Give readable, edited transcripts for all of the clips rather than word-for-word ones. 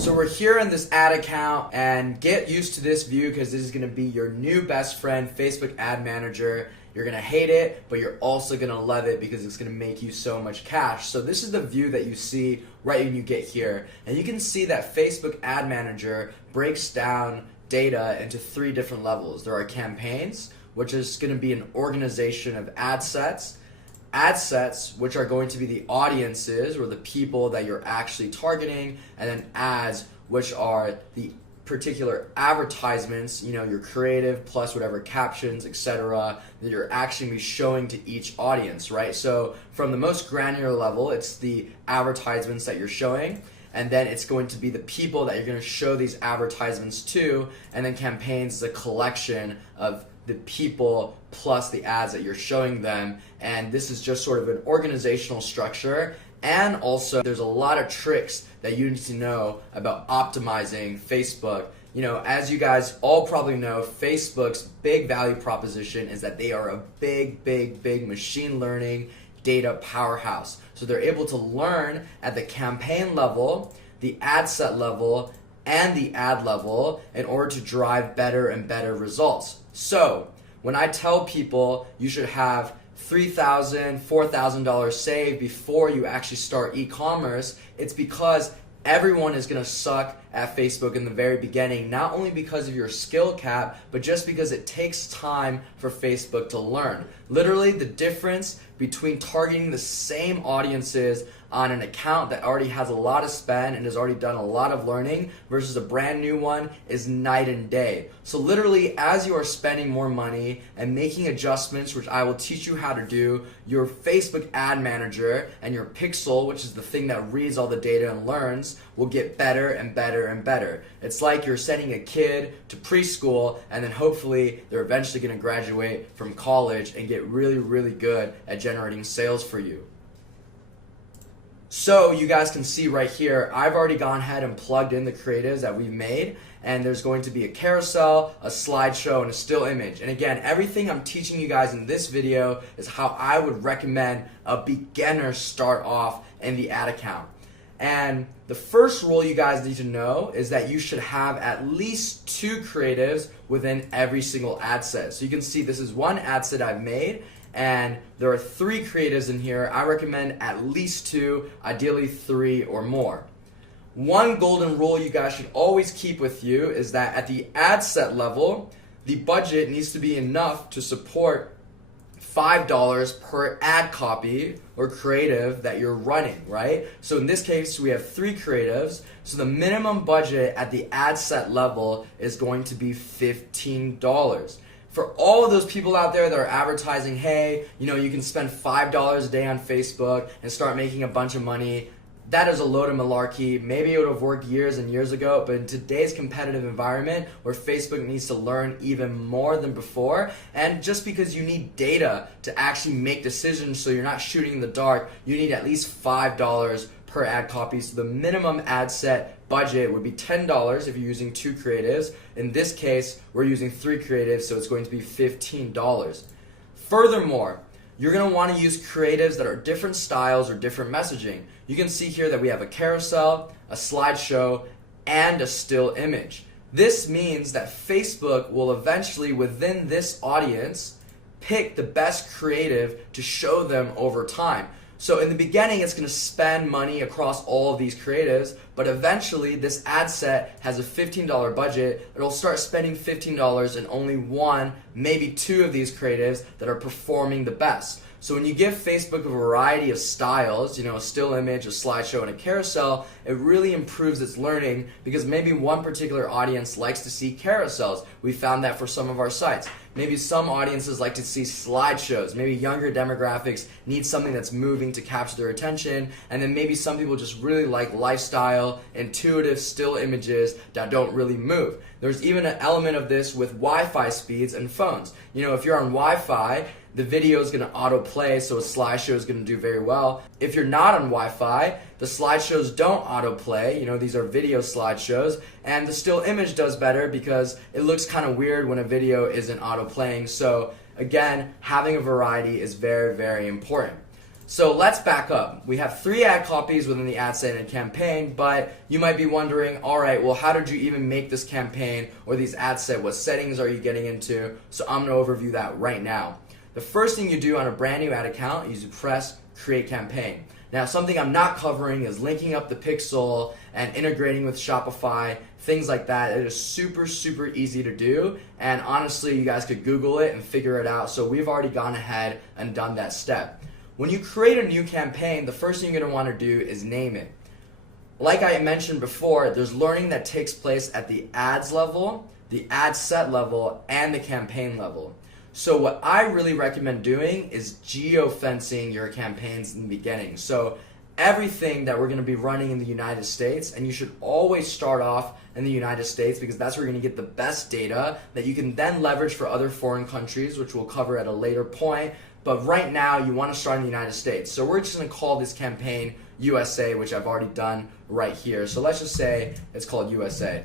So we're here in this ad account, and get used to this view because this is going to be your new best friend, Facebook Ad Manager. You're going to hate it, but you're also going to love it because it's going to make you so much cash. So this is the view that you see right when you get here. And you can see that Facebook Ad Manager breaks down data into 3 different levels. There are campaigns, which is going to be an organization of ad sets, which are going to be the audiences or the people that you're actually targeting, and then ads, which are the particular advertisements, your creative plus whatever captions, etc., that you're actually be showing to each audience, right? So from the most granular level, it's the advertisements that you're showing, and then it's going to be the people that you're going to show these advertisements to, and then campaigns is a collection of the people plus the ads that you're showing them. And this is just sort of an organizational structure. And also there's a lot of tricks that you need to know about optimizing Facebook. As you guys all probably know, Facebook's big value proposition is that they are a big machine learning data powerhouse. So they're able to learn at the campaign level, the ad set level, and the ad level in order to drive better and better results. So when I tell people you should have $3,000, $4,000 saved before you actually start e-commerce, it's because everyone is going to suck at Facebook in the very beginning, not only because of your skill cap, but just because it takes time for Facebook to learn. Literally, the difference between targeting the same audiences on an account that already has a lot of spend and has already done a lot of learning versus a brand new one is night and day. So literally, as you are spending more money and making adjustments, which I will teach you how to do, your Facebook Ad Manager and your Pixel, which is the thing that reads all the data and learns, will get better and better and better. It's like you're sending a kid to preschool, and then hopefully they're eventually going to graduate from college and get really good at generating sales for you. So you guys can see right here, I've already gone ahead and plugged in the creatives that we've made, and there's going to be a carousel, a slideshow, and a still image. And again, everything I'm teaching you guys in this video is how I would recommend a beginner start off in the ad account. And the first rule you guys need to know is that you should have at least 2 creatives within every single ad set. So you can see this is one ad set I've made, and there are 3 creatives in here. I recommend at least 2, ideally 3 or more. One golden rule you guys should always keep with you is that at the ad set level, the budget needs to be enough to support $5 per ad copy or creative that you're running, right? So in this case, we have 3 creatives. So the minimum budget at the ad set level is going to be $15. For all of those people out there that are advertising, hey, you can spend $5 a day on Facebook and start making a bunch of money, that is a load of malarkey. Maybe it would have worked years and years ago, but in today's competitive environment where Facebook needs to learn even more than before, and just because you need data to actually make decisions so you're not shooting in the dark, you need at least $5 per ad copy. So the minimum ad set budget would be $10 if you're using 2 creatives. In this case, we're using 3 creatives, so it's going to be $15. Furthermore, you're going to want to use creatives that are different styles or different messaging. You can see here that we have a carousel, a slideshow, and a still image. This means that Facebook will eventually, within this audience, pick the best creative to show them over time. So in the beginning, it's going to spend money across all of these creatives, but eventually this ad set has a $15 budget. It'll start spending $15 in only 1, maybe 2 of these creatives that are performing the best. So when you give Facebook a variety of styles, a still image, a slideshow, and a carousel, it really improves its learning because maybe one particular audience likes to see carousels. We found that for some of our sites. Maybe some audiences like to see slideshows. Maybe younger demographics need something that's moving to capture their attention. And then maybe some people just really like lifestyle, intuitive still images that don't really move. There's even an element of this with Wi-Fi speeds and phones. If you're on Wi-Fi, the video is going to autoplay, so a slideshow is going to do very well. If you're not on Wi-Fi, the slideshows don't autoplay. These are video slideshows, and the still image does better because it looks kind of weird when a video isn't autoplaying. So again, having a variety is very important. So let's back up. We have 3 ad copies within the ad set and campaign, but you might be wondering, all right, well, how did you even make this campaign or these ad set? What settings are you getting into? So I'm going to overview that right now. The first thing you do on a brand new ad account is you press Create Campaign. Now, something I'm not covering is linking up the pixel and integrating with Shopify, things like that. It is super, super easy to do, and honestly, you guys could Google it and figure it out. So we've already gone ahead and done that step. When you create a new campaign, the first thing you're going to want to do is name it. Like I mentioned before, there's learning that takes place at the ads level, the ad set level, and the campaign level. So what I really recommend doing is geo-fencing your campaigns in the beginning. So everything that we're going to be running in the United States, and you should always start off in the United States because that's where you're going to get the best data that you can then leverage for other foreign countries, which we'll cover at a later point. But right now, you want to start in the United States. So we're just going to call this campaign USA, which I've already done right here. So let's just say it's called USA.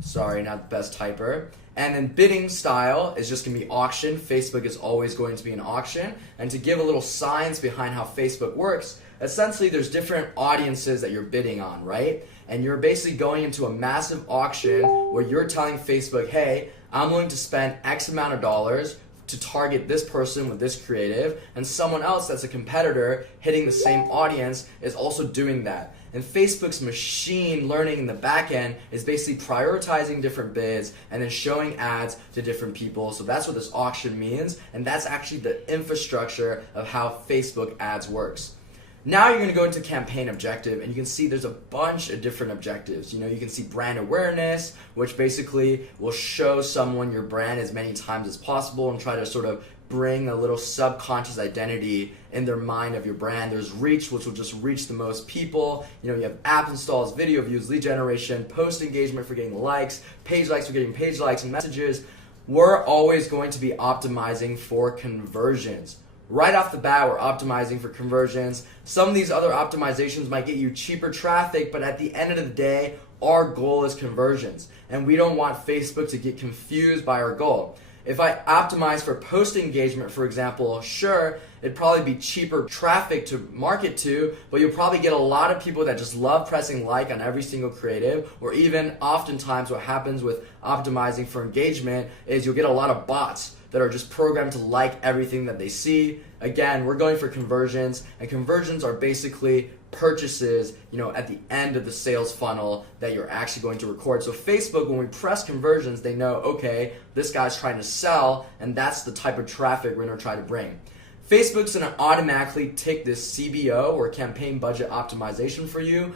Sorry, not the best typer. And then bidding style is just going to be auction. Facebook is always going to be an auction. And to give a little science behind how Facebook works, essentially there's different audiences that you're bidding on, right? And you're basically going into a massive auction where you're telling Facebook, hey, I'm willing to spend X amount of dollars to target this person with this creative, and someone else that's a competitor hitting the same audience is also doing that. And Facebook's machine learning in the back end is basically prioritizing different bids and then showing ads to different people. So that's what this auction means, and that's actually the infrastructure of how Facebook ads works. Now you're going to go into campaign objective, and you can see there's a bunch of different objectives. You can see brand awareness, which basically will show someone your brand as many times as possible and try to sort of bring a little subconscious identity in their mind of your brand. There's reach, which will just reach the most people. You have app installs, video views, lead generation, post engagement for getting likes for getting page likes and messages. We're always going to be optimizing for conversions. Right off the bat, we're optimizing for conversions. Some of these other optimizations might get you cheaper traffic, but at the end of the day, our goal is conversions. And we don't want Facebook to get confused by our goal. If I optimize for post engagement, for example, sure, it'd probably be cheaper traffic to market to, but you'll probably get a lot of people that just love pressing like on every single creative, or even oftentimes what happens with optimizing for engagement is you'll get a lot of bots that are just programmed to like everything that they see. Again, we're going for conversions, and conversions are basically purchases, at the end of the sales funnel that you're actually going to record. So Facebook, when we press conversions, they know, okay, this guy's trying to sell, and that's the type of traffic we're going to try to bring. Facebook's going to automatically take this CBO, or campaign budget optimization, for you.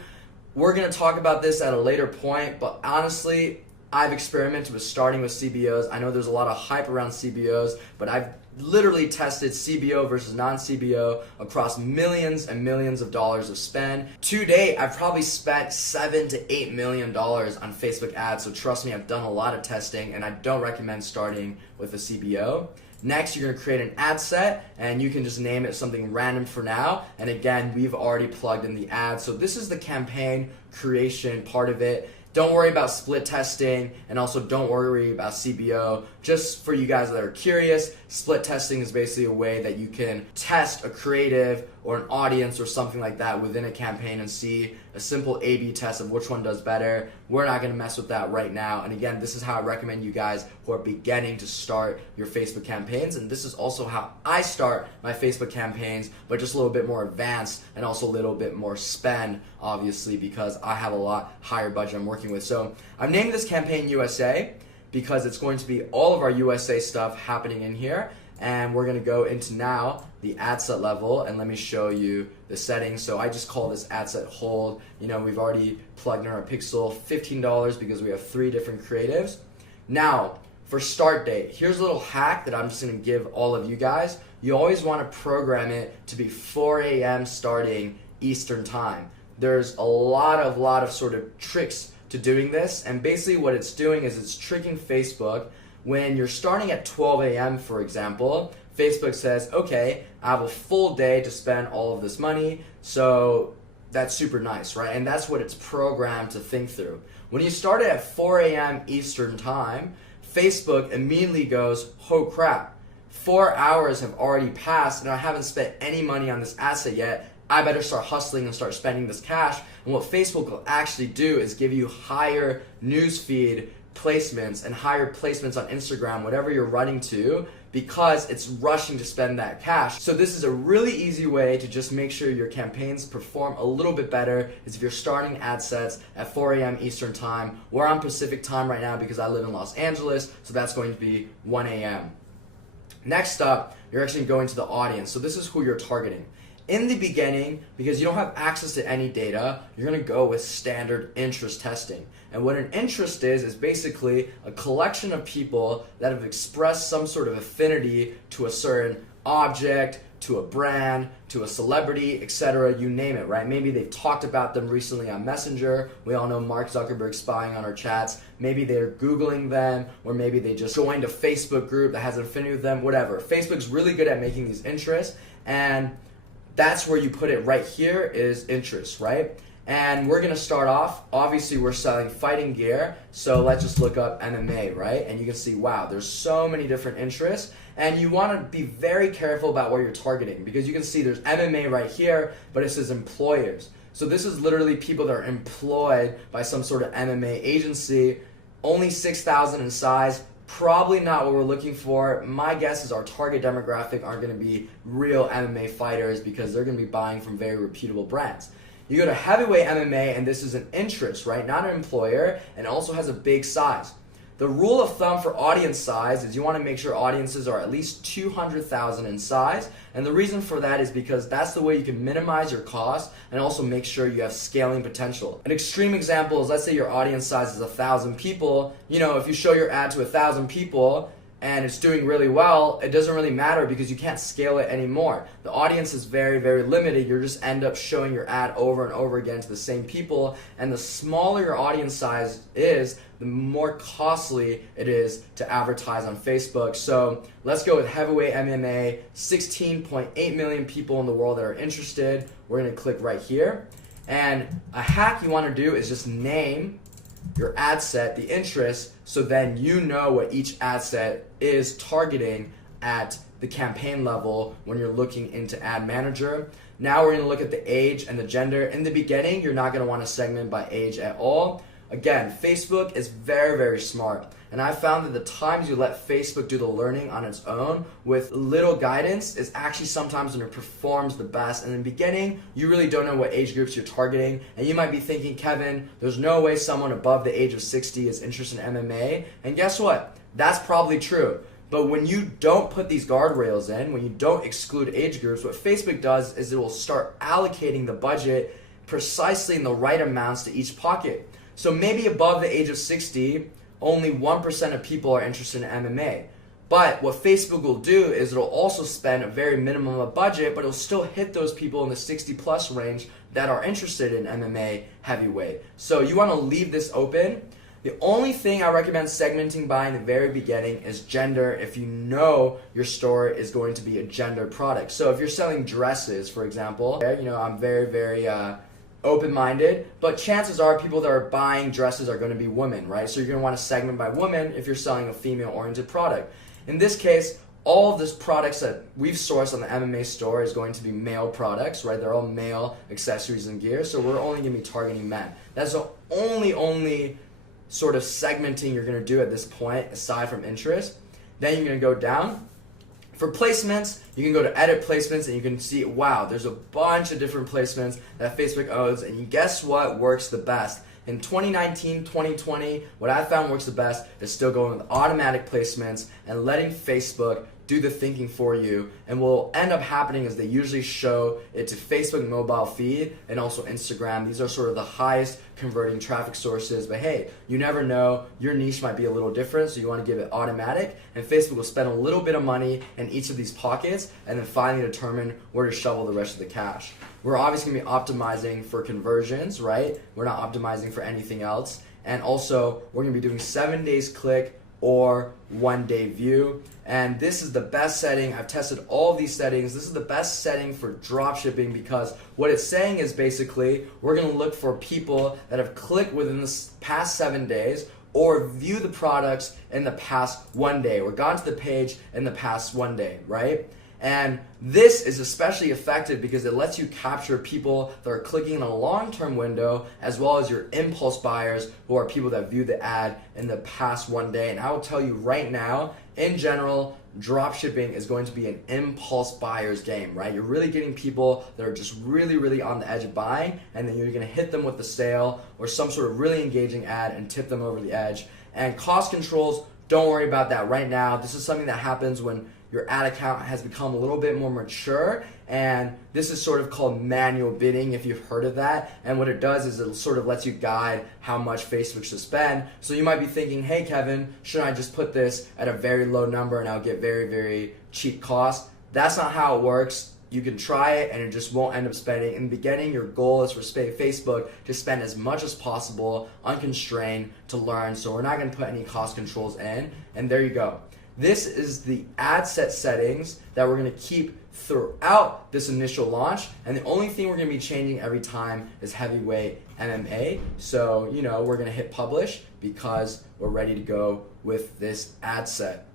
We're going to talk about this at a later point, but honestly, I've experimented with starting with CBOs. I know there's a lot of hype around CBOs, but I've literally tested CBO versus non-CBO across millions and millions of dollars of spend. To date, I've probably spent $7 to $8 million on Facebook ads, so trust me, I've done a lot of testing, and I don't recommend starting with a CBO. Next, you're going to create an ad set, and you can just name it something random for now. And again, we've already plugged in the ad. So this is the campaign creation part of it. Don't worry about split testing, and also don't worry about CBO. Just for you guys that are curious, split testing is basically a way that you can test a creative or an audience or something like that within a campaign and see a simple A/B test of which one does better. We're not going to mess with that right now. And again, this is how I recommend you guys who are beginning to start your Facebook campaigns. And this is also how I start my Facebook campaigns, but just a little bit more advanced and also a little bit more spend, obviously, because I have a lot higher budget I'm working with. So I've named this campaign USA because it's going to be all of our USA stuff happening in here. And we're going to go into now the ad set level, and let me show you the settings. So I just call this ad set hold. We've already plugged in our pixel, $15 because we have 3 different creatives. Now, for start date, here's a little hack that I'm just going to give all of you guys. You always want to program it to be 4 a.m. starting Eastern time. There's a lot of sort of tricks to doing this, and basically what it's doing is it's tricking Facebook. When you're starting at 12 a.m., for example, Facebook says, okay, I have a full day to spend all of this money, so that's super nice, right? And that's what it's programmed to think through. When you start it at 4 a.m. Eastern time, Facebook immediately goes, oh crap, 4 hours have already passed and I haven't spent any money on this asset yet. I better start hustling and start spending this cash. And what Facebook will actually do is give you higher newsfeed placements and higher placements on Instagram, whatever you're running to, because it's rushing to spend that cash. So this is a really easy way to just make sure your campaigns perform a little bit better is if you're starting ad sets at 4 a.m. Eastern time. We're on Pacific time right now because I live in Los Angeles, so that's going to be 1 a.m. Next up, you're actually going to the audience. So this is who you're targeting. In the beginning, because you don't have access to any data, you're going to go with standard interest testing. And what an interest is basically a collection of people that have expressed some sort of affinity to a certain object, to a brand, to a celebrity, etc., you name it, right? Maybe they've talked about them recently on Messenger. We all know Mark Zuckerberg spying on our chats. Maybe they're Googling them, or maybe they just joined a Facebook group that has an affinity with them, whatever. Facebook's really good at making these interests, and that's where you put it right here is interest, right? And we're gonna start off, obviously we're selling fighting gear, so let's just look up MMA, right? And you can see, wow, there's so many different interests, and you wanna be very careful about where you're targeting, because you can see there's MMA right here, but it says employers. So this is literally people that are employed by some sort of MMA agency, only 6,000 in size, probably not what we're looking for. My guess is our target demographic aren't going to be real MMA fighters because they're going to be buying from very reputable brands. You go to heavyweight MMA, and this is an interest, right? Not an employer, and also has a big size. The rule of thumb for audience size is you want to make sure audiences are at least 200,000 in size, and the reason for that is because that's the way you can minimize your cost and also make sure you have scaling potential. An extreme example is, let's say your audience size is 1,000 people. You know, if you show your ad to 1,000 people and it's doing really well, it doesn't really matter because you can't scale it anymore. The audience is very, very limited. You just end up showing your ad over and over again to the same people, and the smaller your audience size is, the more costly it is to advertise on Facebook. So let's go with heavyweight MMA, 16.8 million people in the world that are interested. We're gonna click right here. And a hack you wanna do is just name your ad set, the interest, so then you know what each ad set is targeting at the campaign level when you're looking into Ad Manager. Now we're going to look at the age and the gender. In the beginning, you're not going to want to segment by age at all. Again, Facebook is very, very smart. And I found that the times you let Facebook do the learning on its own with little guidance is actually sometimes when it performs the best. And in the beginning, you really don't know what age groups you're targeting. And you might be thinking, Kevin, there's no way someone above the age of 60 is interested in MMA. And guess what? That's probably true. But when you don't put these guardrails in, when you don't exclude age groups, what Facebook does is it will start allocating the budget precisely in the right amounts to each pocket. So maybe above the age of 60, only 1% of people are interested in MMA. But what Facebook will do is it'll also spend a very minimum of budget, but it'll still hit those people in the 60 plus range that are interested in MMA heavyweight. So you want to leave this open. The only thing I recommend segmenting by in the very beginning is gender, if you know your store is going to be a gender product. So if you're selling dresses, for example, you know, I'm very, very open-minded, but chances are people that are buying dresses are going to be women, right? So you're going to want to segment by women if you're selling a female-oriented product. In this case, all of these products that we've sourced on the MMA store is going to be male products, right? They're all male accessories and gear, so we're only going to be targeting men. That's the only sort of segmenting you're going to do at this point, aside from interest. Then you're going to go down. For placements, you can go to edit placements and you can see, wow, there's a bunch of different placements that Facebook owns, and guess what works the best? In 2019, 2020, what I found works the best is still going with automatic placements and letting Facebook do the thinking for you. And what will end up happening is they usually show it to Facebook mobile feed and also Instagram. These are sort of the highest converting traffic sources, but hey, you never know, your niche might be a little different, so you want to give it automatic, and Facebook will spend a little bit of money in each of these pockets and then finally determine where to shovel the rest of the cash. We're obviously going to be optimizing for conversions, right? We're not optimizing for anything else. And also, we're going to be doing 7 days click or 1 day view. And this is the best setting. I've tested all of these settings. This is the best setting for dropshipping because what it's saying is basically we're going to look for people that have clicked within the past 7 days or view the products in the past 1 day, or gone to the page in the past 1 day, right? And this is especially effective because it lets you capture people that are clicking in a long-term window, as well as your impulse buyers, who are people that view the ad in the past 1 day. And I will tell you right now, in general, dropshipping is going to be an impulse buyer's game, right? You're really getting people that are just really, really on the edge of buying, and then you're gonna hit them with the sale or some sort of really engaging ad and tip them over the edge. And cost controls, don't worry about that right now. This is something that happens when your ad account has become a little bit more mature, and this is sort of called manual bidding, if you've heard of that. And what it does is it sort of lets you guide how much Facebook should spend. So you might be thinking, hey Kevin, shouldn't I just put this at a very low number and I'll get very, very cheap cost? That's not how it works. You can try it and it just won't end up spending. In the beginning, your goal is for Facebook to spend as much as possible, unconstrained, to learn. So we're not gonna put any cost controls in, and there you go. This is the ad set settings that we're gonna keep throughout this initial launch, and the only thing we're gonna be changing every time is heavyweight MMA. So, we're gonna hit publish because we're ready to go with this ad set.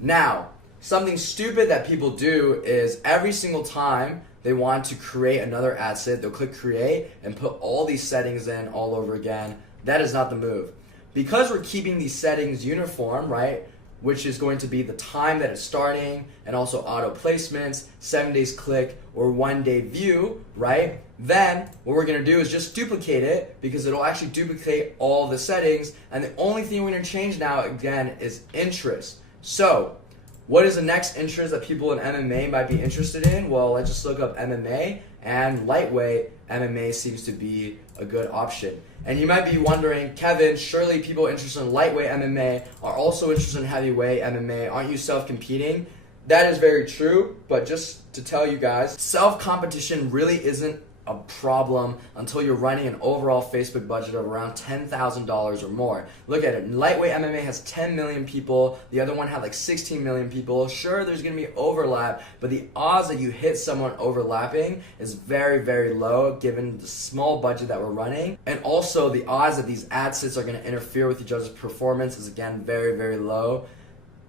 Now, something stupid that people do is every single time they want to create another ad set, they'll click create and put all these settings in all over again. That is not the move. Because we're keeping these settings uniform, right, which is going to be the time that it's starting and also auto placements, 7 days click, or 1 day view, right, then what we're gonna do is just duplicate it because it'll actually duplicate all the settings, and the only thing we're gonna change now, again, is interest. So, what is the next interest that people in MMA might be interested in? Well, let's just look up MMA, and lightweight MMA seems to be a good option. And you might be wondering, Kevin, surely people interested in lightweight MMA are also interested in heavyweight MMA. Aren't you self-competing? That is very true, but just to tell you guys, self-competition really isn't a problem until you're running an overall Facebook budget of around $10,000 or more. Look at it. Lightweight MMA has 10 million people. The other one had like 16 million people. Sure, there's going to be overlap, but the odds that you hit someone overlapping is very, very low given the small budget that we're running. And also the odds that these ad sets are going to interfere with each other's performance is, again, very, very low.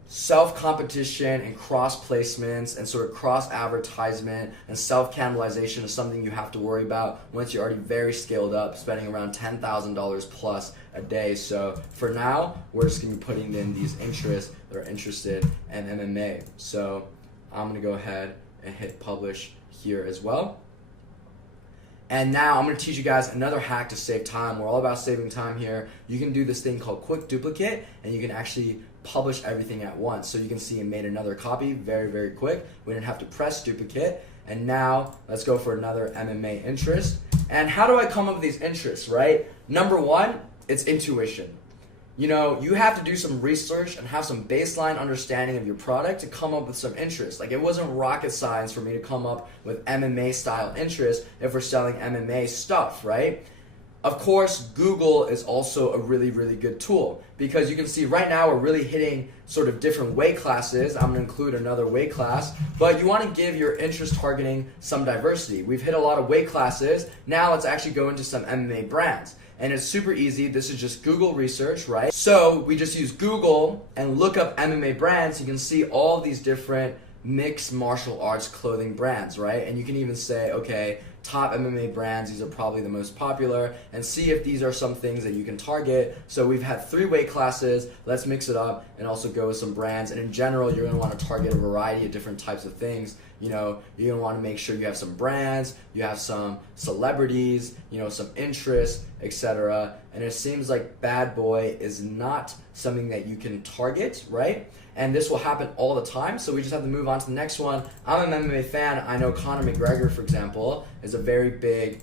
Self-competition and cross-placements and sort of cross-advertisement and self-cannibalization is something you have to worry about once you're already very scaled up, spending around $10,000 plus a day. So for now, we're just going to be putting in these interests that are interested in MMA. So I'm going to go ahead and hit publish here as well. And now I'm going to teach you guys another hack to save time. We're all about saving time here. You can do this thing called quick duplicate, and you can actually publish everything at once. So you can see it made another copy very, very quick. We didn't have to press duplicate. And now let's go for another MMA interest. And how do I come up with these interests, right? Number one, it's intuition. You have to do some research and have some baseline understanding of your product to come up with some interest. Like, it wasn't rocket science for me to come up with MMA style interest if we're selling MMA stuff, right? Of course, Google is also a really, really good tool because you can see right now we're really hitting sort of different weight classes. I'm going to include another weight class, but you want to give your interest targeting some diversity. We've hit a lot of weight classes. Now let's actually go into some MMA brands. And it's super easy. This is just Google research, right? So we just use Google and look up MMA brands. You can see all these different mixed martial arts clothing brands, right? And you can even say, okay, top MMA brands, these are probably the most popular, and see if these are some things that you can target. So we've had 3 weight classes. Let's mix it up and also go with some brands. And in general, you're going to want to target a variety of different types of things. You're going to want to make sure you have some brands, you have some celebrities, some interests, etc. And it seems like bad boy is not something that you can target, right? And this will happen all the time, so we just have to move on to the next one. I'm an MMA fan. I know Conor McGregor, for example, is a very big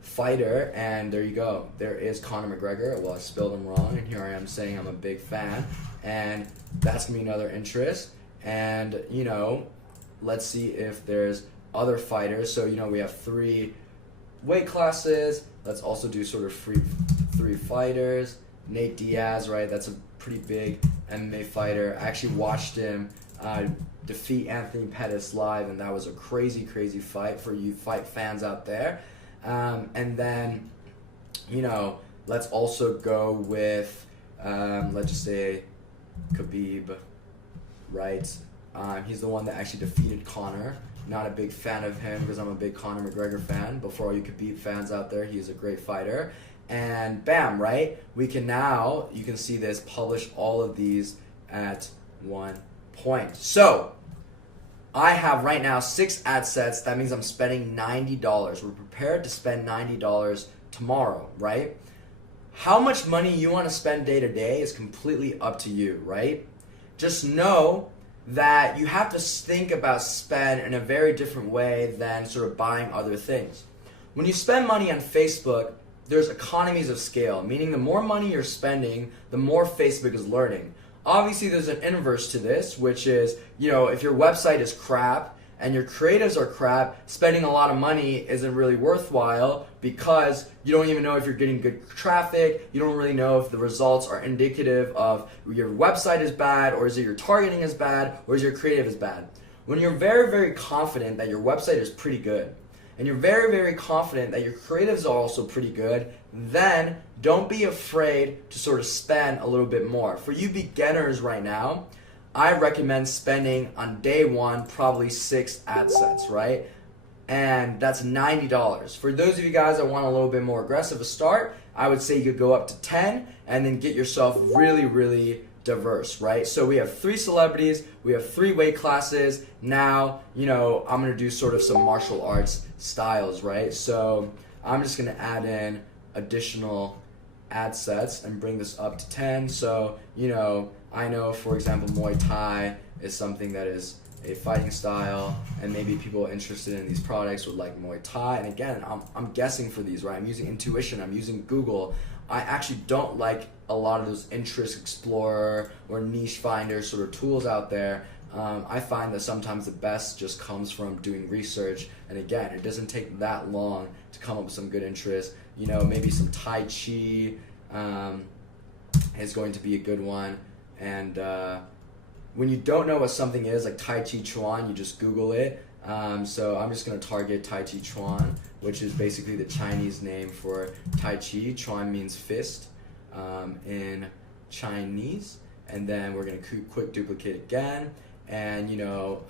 fighter, and there you go. There is Conor McGregor. Well, I spelled him wrong, and here I am saying I'm a big fan, and that's going to be another interest. And, let's see if there's other fighters. So, we have 3 weight classes. Let's also do sort of 3 fighters. Nate Diaz, right? That's a pretty big MMA fighter. I actually watched him defeat Anthony Pettis live, and that was a crazy, crazy fight for you fight fans out there. And then let's also go with, let's just say Khabib, right? He's the one that actually defeated Conor. Not a big fan of him because I'm a big Conor McGregor fan, but for all you Khabib fans out there, he's a great fighter. And bam, right? We can now, you can see this, publish all of these at one point. So, I have right now 6 ad sets. That means I'm spending $90. We're prepared to spend $90 tomorrow, right? How much money you want to spend day to day is completely up to you, right? Just know that you have to think about spend in a very different way than sort of buying other things. When you spend money on Facebook, there's economies of scale, meaning the more money you're spending, the more Facebook is learning. Obviously, there's an inverse to this, which is, if your website is crap and your creatives are crap, spending a lot of money isn't really worthwhile because you don't even know if you're getting good traffic. You don't really know if the results are indicative of your website is bad, or is it your targeting is bad, or is your creative is bad. When you're very, very confident that your website is pretty good, and you're very, very confident that your creatives are also pretty good, then don't be afraid to sort of spend a little bit more. For you beginners right now, I recommend spending on day one probably 6 ad sets, right? And that's $90. For those of you guys that want a little bit more aggressive a start, I would say you could go up to 10 and then get yourself really, really diverse, right? So we have 3 celebrities, we have 3 weight classes. Now, I'm gonna do sort of some martial arts styles, right? So I'm just gonna add in additional ad sets and bring this up to 10. So, I know, for example, Muay Thai is something that is a fighting style, and maybe people interested in these products would like Muay Thai. And again, I'm guessing for these, right? I'm using intuition, I'm using Google. I actually don't like a lot of those interest explorer or niche finder sort of tools out there. I find that sometimes the best just comes from doing research, and again, it doesn't take that long to come up with some good interest. Maybe some Tai Chi is going to be a good one. And when you don't know what something is, like Tai Chi Chuan, you just Google it. So I'm just going to target Tai Chi Chuan, which is basically the Chinese name for Tai Chi. Chuan means fist in Chinese. And then we're going to quick duplicate again. And,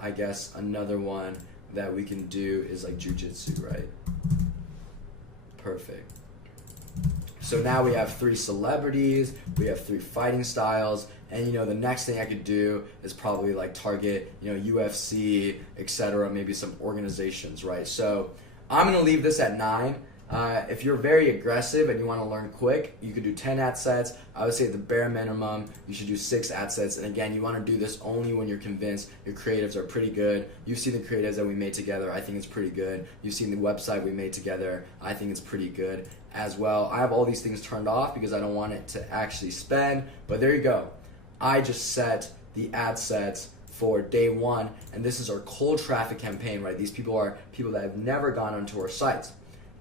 I guess another one that we can do is like Jiu-Jitsu, right? Perfect. So now we have 3 celebrities, we have 3 fighting styles, and the next thing I could do is probably like target, UFC, etc., maybe some organizations, right? So I'm gonna leave this at 9. If you're very aggressive and you want to learn quick, you could do 10 ad sets. I would say at the bare minimum, you should do 6 ad sets. And again, you want to do this only when you're convinced your creatives are pretty good. You've seen the creatives that we made together. I think it's pretty good. You've seen the website we made together. I think it's pretty good as well. I have all these things turned off because I don't want it to actually spend. But there you go. I just set the ad sets for day 1. And this is our cold traffic campaign, right? These people are people that have never gone onto our sites.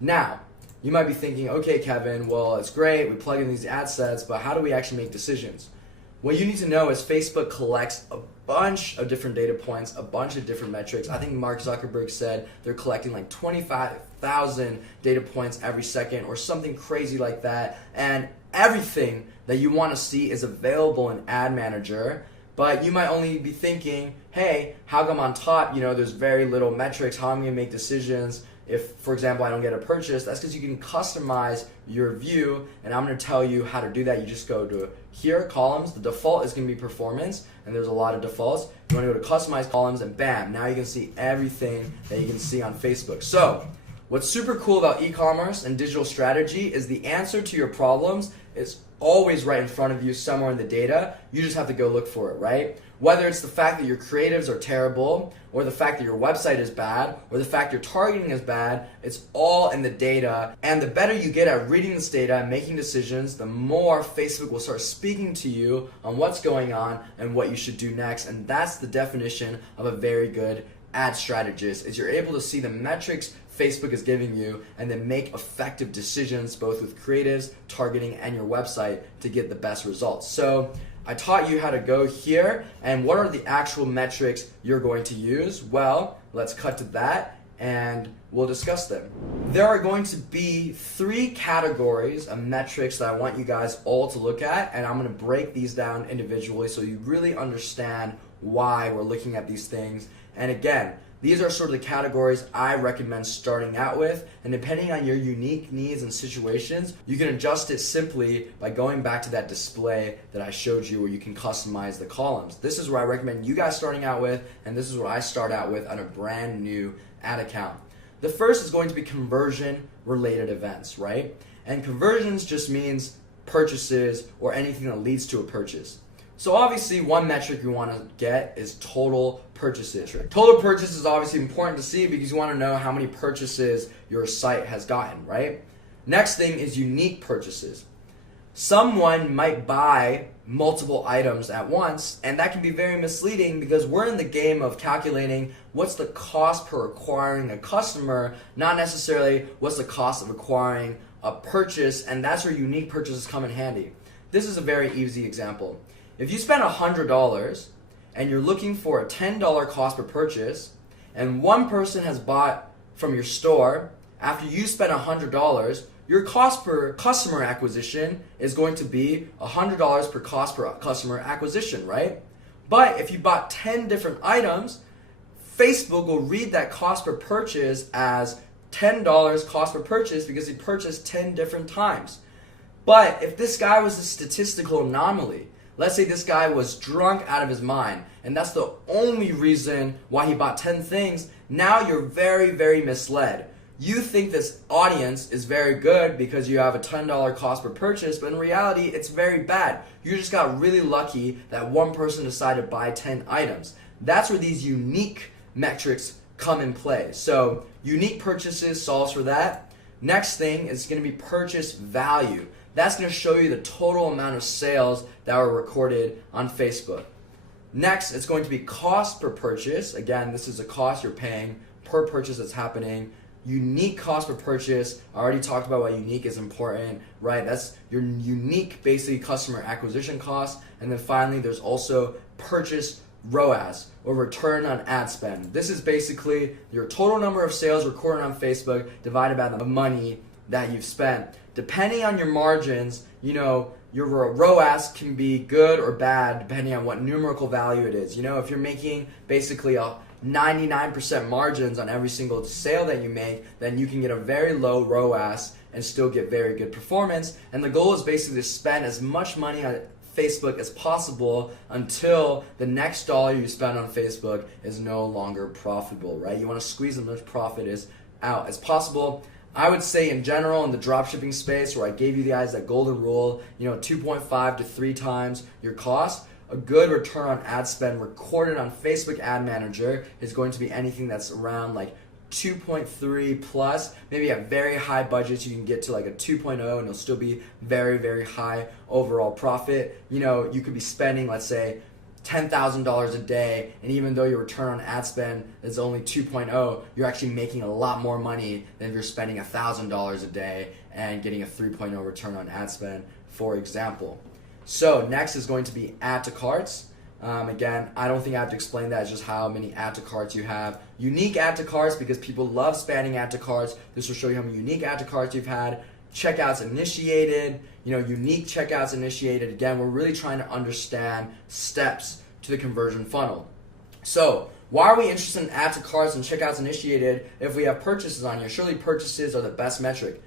Now, you might be thinking, okay, Kevin, well, it's great, we plug in these ad sets, but how do we actually make decisions? What you need to know is Facebook collects a bunch of different data points, a bunch of different metrics. I think Mark Zuckerberg said they're collecting like 25,000 data points every second or something crazy like that. And everything that you want to see is available in Ad Manager. But you might only be thinking, hey, how come on top, there's very little metrics, how am I going to make decisions? If, for example, I don't get a purchase, that's because you can customize your view, and I'm going to tell you how to do that. You just go to here, columns. The default is going to be performance, and there's a lot of defaults. You want to go to customize columns, and bam, now you can see everything that you can see on Facebook. So, what's super cool about e-commerce and digital strategy is the answer to your problems is always right in front of you somewhere in the data. You just have to go look for it, right? Whether it's the fact that your creatives are terrible, or the fact that your website is bad, or the fact your targeting is bad, it's all in the data. And the better you get at reading this data and making decisions, the more Facebook will start speaking to you on what's going on and what you should do next. And that's the definition of a very good ad strategist, is you're able to see the metrics Facebook is giving you and then make effective decisions both with creatives, targeting, and your website to get the best results. So I taught you how to go here, and what are the actual metrics you're going to use? Well, let's cut to that and we'll discuss them. there are going to be 3 categories of metrics that I want you guys all to look at, and I'm going to break these down individually so you really understand why we're looking at these things. And again, these are sort of the categories I recommend starting out with, and depending on your unique needs and situations, you can adjust it simply by going back to that display that I showed you where you can customize the columns. This is where I recommend you guys starting out with, and this is what I start out with on a brand new ad account. The first is going to be conversion related events, right? And conversions just means purchases or anything that leads to a purchase. So obviously one metric you want to get is total purchases. Total purchase is obviously important to see because you want to know how many purchases your site has gotten, right? Next thing is unique purchases. Someone might buy multiple items at once, and that can be very misleading because we're in the game of calculating what's the cost per acquiring a customer, not necessarily what's the cost of acquiring a purchase, and that's where unique purchases come in handy. This is a very easy example. If you spend $100 and you're looking for a $10 cost per purchase, and one person has bought from your store after you spent $100, your cost per customer acquisition is going to be $100 per cost per customer acquisition, right? But if you bought 10 different items, Facebook will read that cost per purchase as $10 cost per purchase because he purchased 10 different times. But if this guy was a statistical anomaly, let's say this guy was drunk out of his mind, and that's the only reason why he bought 10 things, now you're very, very misled. You think this audience is very good because you have a $10 cost per purchase, but in reality, it's very bad. You just got really lucky that one person decided to buy 10 items. That's where these unique metrics come in play. So unique purchases solves for that. Next thing is going to be purchase value. That's going to show you the total amount of sales that were recorded on Facebook. Next, it's going to be cost per purchase. Again, this is a cost you're paying per purchase that's happening. Unique cost per purchase. I already talked about why unique is important, right? That's your unique, basically, customer acquisition cost. And then finally, there's also purchase ROAS, or return on ad spend. This is basically your total number of sales recorded on Facebook divided by the money that you've spent. Depending on your margins, your ROAS can be good or bad depending on what numerical value it is. If you're making basically a 99% margins on every single sale that you make, then you can get a very low ROAS and still get very good performance. And the goal is basically to spend as much money on Facebook as possible until the next dollar you spend on Facebook is no longer profitable, right? You want to squeeze as much profit out as possible. I would say in general in the dropshipping space, where I gave you guys that golden rule, 2.5 to 3 times your cost, a good return on ad spend recorded on Facebook Ad Manager is going to be anything that's around like 2.3 plus. Maybe at very high budgets you can get to like a 2.0 and it'll still be very, very high overall profit. You could be spending, let's say, $10,000 a day, and even though your return on ad spend is only 2.0, you're actually making a lot more money than if you're spending $1,000 a day and getting a 3.0 return on ad spend, for example. So next is going to be add to carts. Again, I don't think I have to explain that. It's just how many add to carts you have. Unique add to carts, because people love spamming add to carts. This will show you how many unique add to carts you've had. Checkouts initiated, unique checkouts initiated. Again, we're really trying to understand steps to the conversion funnel. So why are we interested in add to carts and checkouts initiated if we have purchases on here? Surely purchases are the best metric.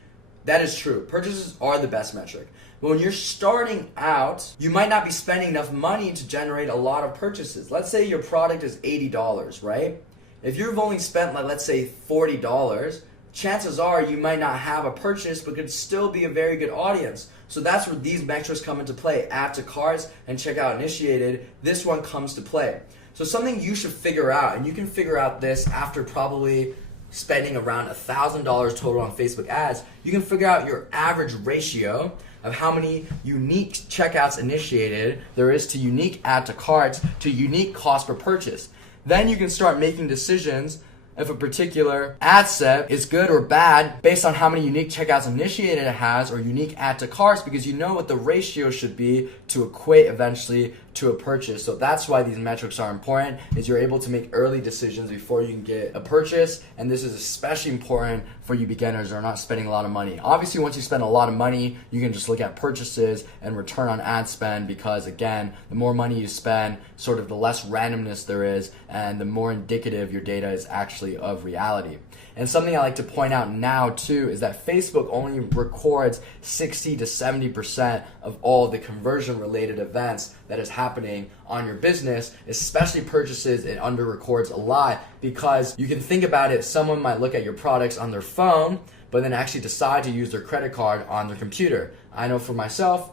That is true. Purchases are the best metric. But when you're starting out, you might not be spending enough money to generate a lot of purchases. Let's say your product is $80, right? If you've only spent, let's say, $40, chances are you might not have a purchase, but could still be a very good audience. So that's where these metrics come into play. Add to carts and checkout initiated. This one comes to play. So something you should figure out, and you can figure out this after probably spending around $1,000 total on Facebook ads, you can figure out your average ratio of how many unique checkouts initiated there is to unique add to carts to unique cost per purchase. Then you can start making decisions if a particular ad set is good or bad based on how many unique checkouts initiated it has or unique add to carts, because you know what the ratio should be to equate eventually to a purchase. So that's why these metrics are important, is you're able to make early decisions before you can get a purchase. And this is especially important for you beginners who are not spending a lot of money. Obviously, once you spend a lot of money, you can just look at purchases and return on ad spend, because again, the more money you spend, sort of the less randomness there is, and the more indicative your data is actually of reality. And something I like to point out now too is that Facebook only records 60 to 70% of all the conversion related events that is happening on your business, especially purchases. It under records a lot, because you can think about it, someone might look at your products on their phone, but then actually decide to use their credit card on their computer. I know for myself,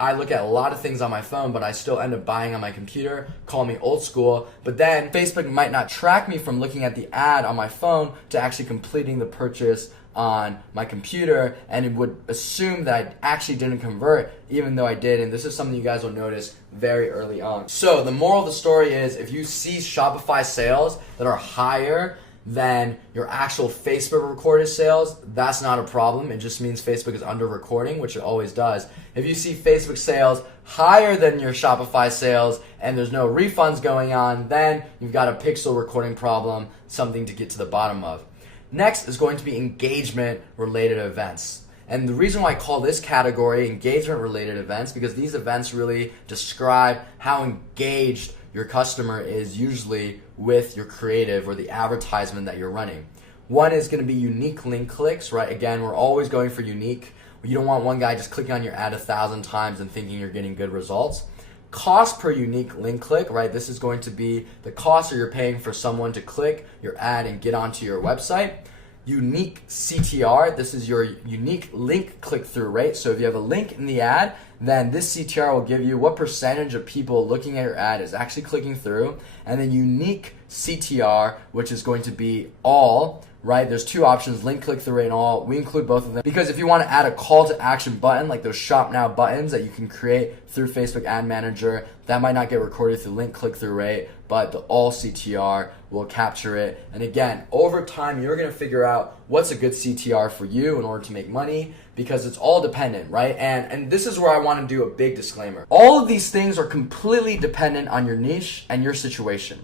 I look at a lot of things on my phone, but I still end up buying on my computer. Call me old school. But then Facebook might not track me from looking at the ad on my phone to actually completing the purchase on my computer, and it would assume that I actually didn't convert, even though I did. And this is something you guys will notice very early on. So the moral of the story is, if you see Shopify sales that are higher than your actual Facebook recorded sales, that's not a problem. It just means Facebook is under recording, which it always does. If you see Facebook sales higher than your Shopify sales and there's no refunds going on, then you've got a pixel recording problem, something to get to the bottom of. Next is going to be engagement related events. And the reason why I call this category engagement related events, because these events really describe how engaged your customer is usually with your creative or the advertisement that you're running. One is going to be unique link clicks, right? Again, we're always going for unique. You don't want one guy just clicking on your ad 1,000 times and thinking you're getting good results. Cost per unique link click, right? This is going to be the cost that you're paying for someone to click your ad and get onto your website. Unique CTR, this is your unique link click-through rate. So if you have a link in the ad, then this CTR will give you what percentage of people looking at your ad is actually clicking through. And then unique CTR, which is going to be all, right? There's two options, link click-through rate and all. We include both of them because if you want to add a call to action button, like those shop now buttons that you can create through Facebook Ad Manager, that might not get recorded through link click-through rate, but the all CTR will capture it. And again, over time, you're going to figure out what's a good CTR for you in order to make money, because it's all dependent, right? And this is where I want to do a big disclaimer. All of these things are completely dependent on your niche and your situation.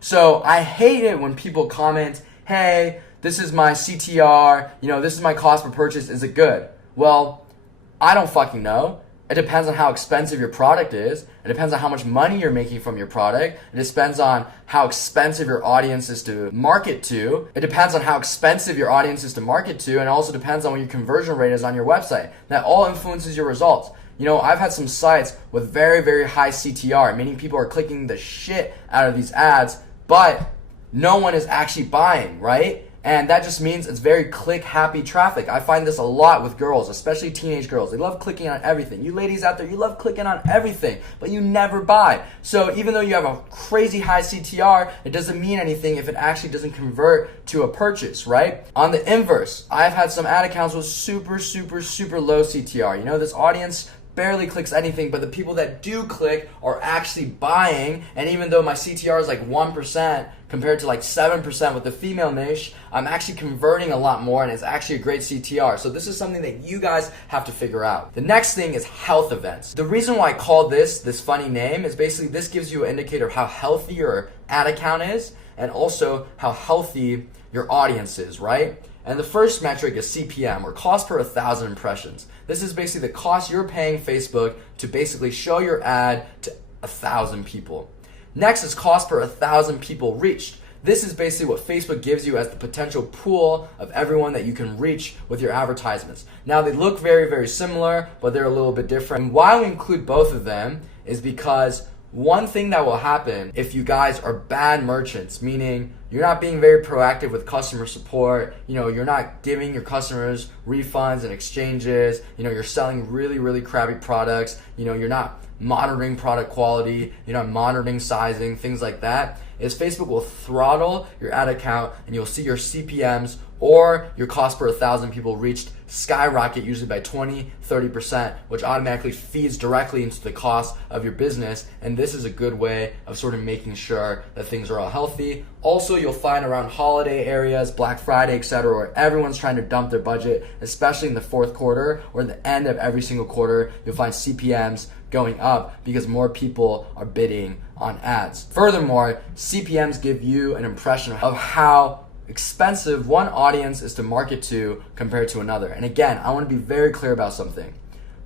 So I hate it when people comment, hey, this is my CTR, this is my cost per purchase, is it good? Well, I don't fucking know. It depends on how expensive your product is. It depends on how much money you're making from your product. It depends on how expensive your audience is to market to. It depends on how expensive your audience is to market to, and it also depends on what your conversion rate is on your website. That all influences your results. I've had some sites with very, very high CTR, meaning people are clicking the shit out of these ads, but no one is actually buying, right? And that just means it's very click-happy traffic. I find this a lot with girls, especially teenage girls. They love clicking on everything. You ladies out there, you love clicking on everything, but you never buy. So even though you have a crazy high CTR, it doesn't mean anything if it actually doesn't convert to a purchase, right? On the inverse, I've had some ad accounts with super, super, super low CTR. This audience barely clicks anything, but the people that do click are actually buying. And even though my CTR is like 1% compared to like 7% with the female niche, I'm actually converting a lot more, and it's actually a great CTR. So this is something that you guys have to figure out. The next thing is health events. The reason why I call this funny name is basically this gives you an indicator of how healthy your ad account is and also how healthy your audience is, right? And the first metric is CPM, or cost per 1,000 impressions. This is basically the cost you're paying Facebook to basically show your ad to 1,000 people. Next is cost per 1,000 people reached. This is basically what Facebook gives you as the potential pool of everyone that you can reach with your advertisements. Now, they look very, very similar, but they're a little bit different. And why we include both of them is because one thing that will happen if you guys are bad merchants, meaning you're not being very proactive with customer support, you're not giving your customers refunds and exchanges, you're selling really, really crappy products, you're not monitoring product quality, you're not monitoring sizing, things like that, is Facebook will throttle your ad account and you'll see your CPMs or your cost per 1,000 people reached skyrocket, usually by 20-30%, which automatically feeds directly into the cost of your business. And this is a good way of sort of making sure that things are all healthy. Also, you'll find around holiday areas, Black Friday, etc., where everyone's trying to dump their budget, especially in the fourth quarter or the end of every single quarter, you'll find CPMs going up because more people are bidding on ads. Furthermore, CPMs give you an impression of how expensive one audience is to market to compared to another. And again, I want to be very clear about something.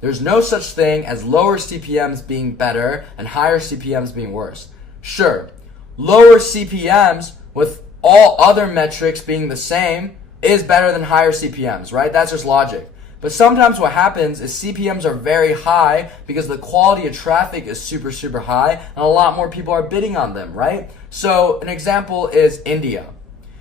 There's no such thing as lower CPMs being better and higher CPMs being worse. Sure, lower CPMs with all other metrics being the same is better than higher CPMs, right? That's just logic. But sometimes what happens is CPMs are very high because the quality of traffic is super, super high and a lot more people are bidding on them, right? So an example is India.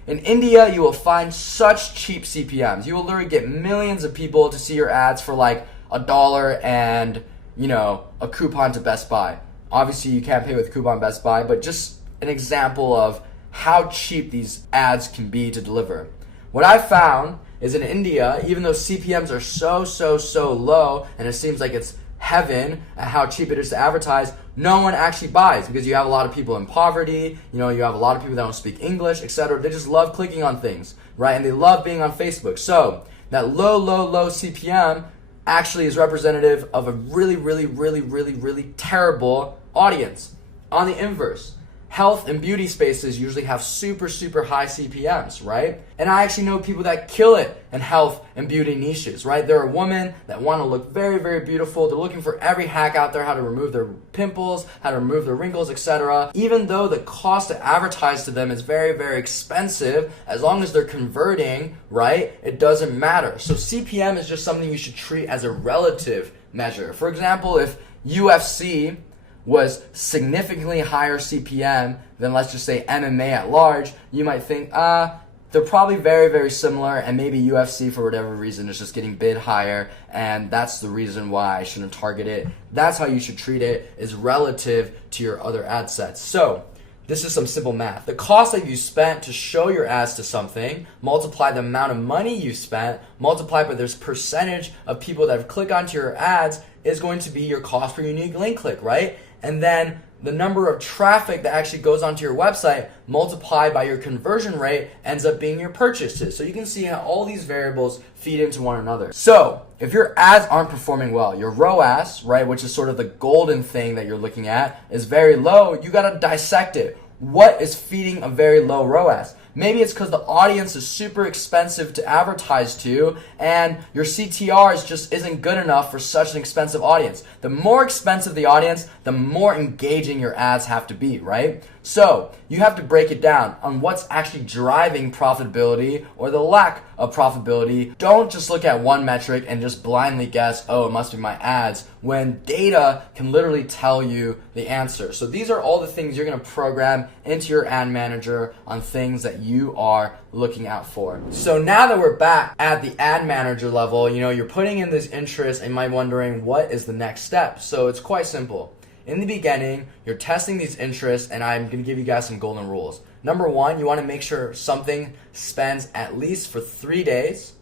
In India, you will find such cheap CPMs. You will literally get millions of people to see your ads for like $1 and, a coupon to Best Buy. Obviously, you can't pay with coupon Best Buy, but just an example of how cheap these ads can be to deliver. What I found is in India, even though CPMs are so low and it seems like it's heaven at how cheap it is to advertise, no one actually buys because you have a lot of people in poverty, you have a lot of people that don't speak English, etc. They just love clicking on things, right? And they love being on Facebook. So that low CPM actually is representative of a really terrible audience. On the inverse, health and beauty spaces usually have super high CPMs, right? And I actually know people that kill it in health and beauty niches, right? There are women that want to look very beautiful. They're looking for every hack out there, how to remove their pimples, how to remove their wrinkles, etc. Even though the cost to advertise to them is very expensive, as long as they're converting, right, it doesn't matter. So CPM is just something you should treat as a relative measure. For example, if UFC was significantly higher CPM than, let's just say, MMA at large, you might think, they're probably very similar, and maybe UFC, for whatever reason, is just getting bid higher, and that's the reason why I shouldn't target it. That's how you should treat it, is relative to your other ad sets. So this is some simple math. The cost that you spent to show your ads to something, multiply the amount of money you spent, multiply by this percentage of people that have clicked onto your ads, is going to be your cost per unique link click, right? And then the number of traffic that actually goes onto your website multiplied by your conversion rate ends up being your purchases. So you can see how all these variables feed into one another. So if your ads aren't performing well, your ROAS, right, which is sort of the golden thing that you're looking at, is very low, you got to dissect it. What is feeding a very low ROAS? Maybe it's because the audience is super expensive to advertise to and your CTRs just isn't good enough for such an expensive audience. The more expensive the audience, the more engaging your ads have to be, right? So you have to break it down on what's actually driving profitability or the lack of profitability. Don't just look at one metric and just blindly guess, oh, it must be my ads, when data can literally tell you the answer. So these are all the things you're going to program into your ad manager on things that you are looking out for. So now that we're back at the ad manager level, you're putting in this interest and you might be wondering, what is the next step? So it's quite simple. In the beginning, you're testing these interests, and I'm going to give you guys some golden rules. Number one, you want to make sure something spends at least for 3 days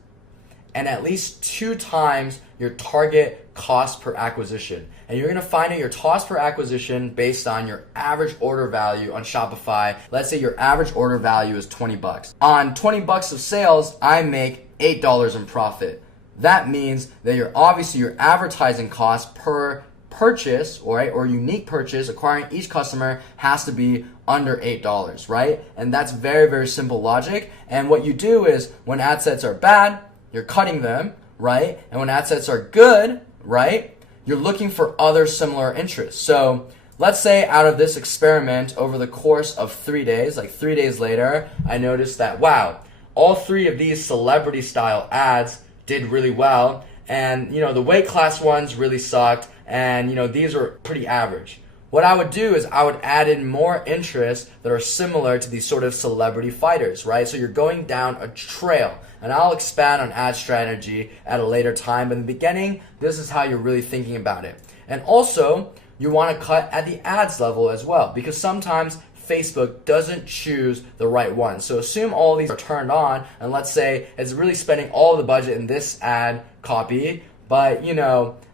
and at least 2 times your target cost per acquisition. And you're going to find out your cost per acquisition based on your average order value on Shopify. Let's say your average order value is $20. On $20 of sales, I make $8 in profit. That means that your advertising cost per purchase, or unique purchase, acquiring each customer, has to be under $8, right? And that's very simple logic. And what you do is, when ad sets are bad, you're cutting them, right? And when ad sets are good, right, you're looking for other similar interests. So let's say out of this experiment, over the course of 3 days, like 3 days later, I noticed that, wow, all 3 of these celebrity style ads did really well. And, the weight class ones really sucked. And, these are pretty average. What I would do is I would add in more interests that are similar to these sort of celebrity fighters, right? So you're going down a trail. And I'll expand on ad strategy at a later time. But in the beginning, this is how you're really thinking about it. And also, you want to cut at the ads level as well, because sometimes Facebook doesn't choose the right one. So assume all these are turned on, and let's say it's really spending all the budget in this ad copy, but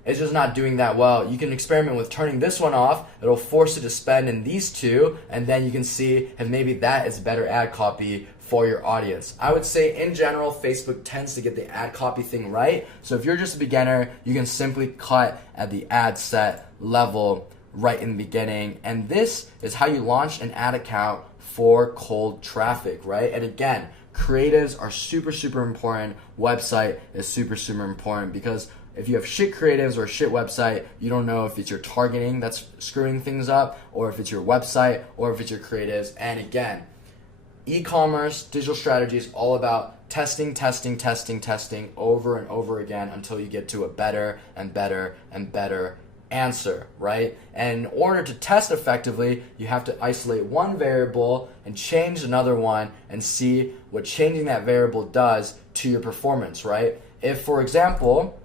it's just not doing that well. You can experiment with turning this one off. It'll force it to spend in these 2, and then you can see if maybe that is better ad copy for your audience. I would say in general, Facebook tends to get the ad copy thing right. So if you're just a beginner, you can simply cut at the ad set level right in the beginning. And this is how you launch an ad account for cold traffic, right? And again, creatives are super, super important. Website is super, super important, because if you have shit creatives or a shit website, you don't know if it's your targeting that's screwing things up, or if it's your website, or if it's your creatives. And again, e-commerce, digital strategy is all about testing over and over again until you get to a better and better and better answer, right? And in order to test effectively, you have to isolate one variable and change another one and see what changing that variable does to your performance, right? If, for example,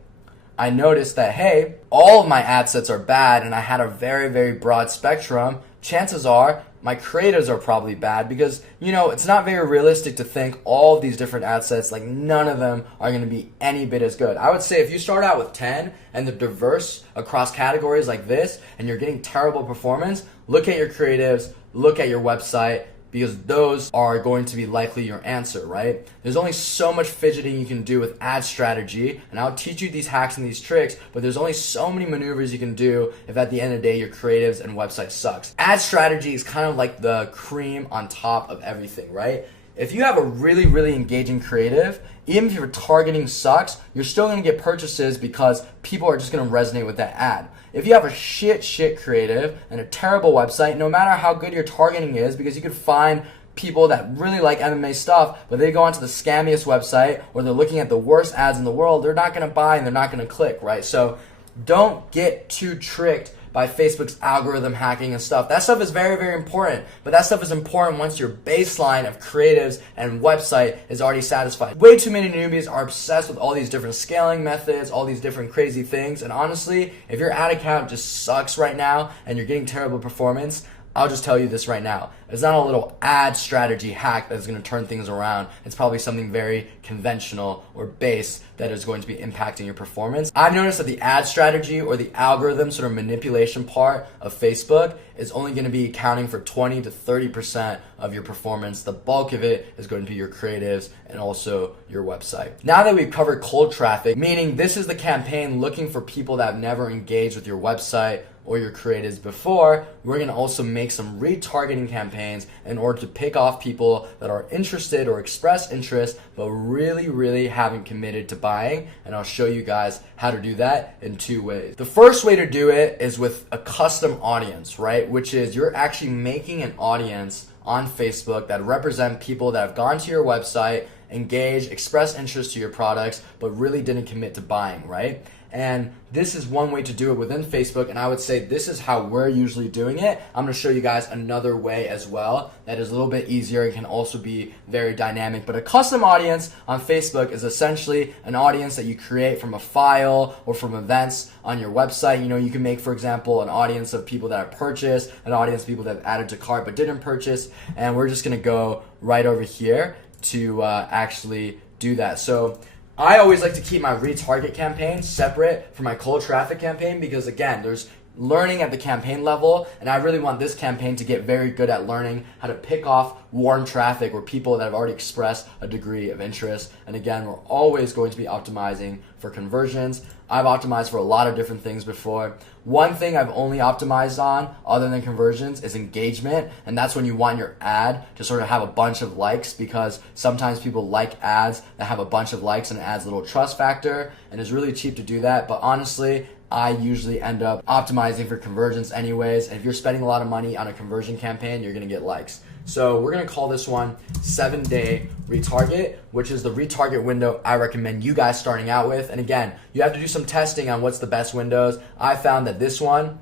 I noticed that, hey, all of my ad sets are bad and I had a very, very broad spectrum, chances are my creatives are probably bad, because, it's not very realistic to think all of these different ad sets, like none of them are going to be any bit as good. I would say if you start out with 10 and they're diverse across categories like this and you're getting terrible performance, look at your creatives, look at your website, because those are going to be likely your answer, right? There's only so much fidgeting you can do with ad strategy, and I'll teach you these hacks and these tricks, but there's only so many maneuvers you can do if at the end of the day your creatives and website sucks. Ad strategy is kind of like the cream on top of everything, right? If you have a really, really engaging creative, even if your targeting sucks, you're still going to get purchases because people are just going to resonate with that ad. If you have a shit creative and a terrible website, no matter how good your targeting is, because you could find people that really like MMA stuff, but they go onto the scammiest website, or they're looking at the worst ads in the world, they're not going to buy and they're not going to click, right? So don't get too tricked by Facebook's algorithm hacking and stuff. That stuff is very, very important, but that stuff is important once your baseline of creatives and website is already satisfied. Way too many newbies are obsessed with all these different scaling methods, all these different crazy things, and honestly, if your ad account just sucks right now and you're getting terrible performance, I'll just tell you this right now. It's not a little ad strategy hack that's going to turn things around. It's probably something very conventional or base that is going to be impacting your performance. I've noticed that the ad strategy or the algorithm sort of manipulation part of Facebook is only going to be accounting for 20 to 30% of your performance. The bulk of it is going to be your creatives and also your website. Now that we've covered cold traffic, meaning this is the campaign looking for people that have never engaged with your website or your creatives before, we're going to also make some retargeting campaigns in order to pick off people that are interested or express interest but really haven't committed to buying, and I'll show you guys how to do that in two ways. The first way to do it is with a custom audience, right? Which is you're actually making an audience on Facebook that represent people that have gone to your website, engaged, expressed interest to your products, but really didn't commit to buying, right? And this is one way to do it within Facebook, and I would say this is how we're usually doing it. I'm going to show you guys another way as well that is a little bit easier and can also be very dynamic. But a custom audience on Facebook is essentially an audience that you create from a file or from events on your website. You can make, for example, an audience of people that have purchased, an audience of people that have added to cart but didn't purchase, and we're just going to go right over here to actually do that. So I always like to keep my retarget campaign separate from my cold traffic campaign, because again, there's learning at the campaign level, and I really want this campaign to get very good at learning how to pick off warm traffic or people that have already expressed a degree of interest. And again, we're always going to be optimizing for conversions. I've optimized for a lot of different things before. One thing I've only optimized on other than conversions is engagement, and that's when you want your ad to sort of have a bunch of likes, because sometimes people like ads that have a bunch of likes and it adds a little trust factor, and it's really cheap to do that. But honestly, I usually end up optimizing for conversions anyways, and if you're spending a lot of money on a conversion campaign, you're going to get likes. So we're going to call this one 7-day retarget, which is the retarget window I recommend you guys starting out with. And again, you have to do some testing on what's the best windows. I found that this one,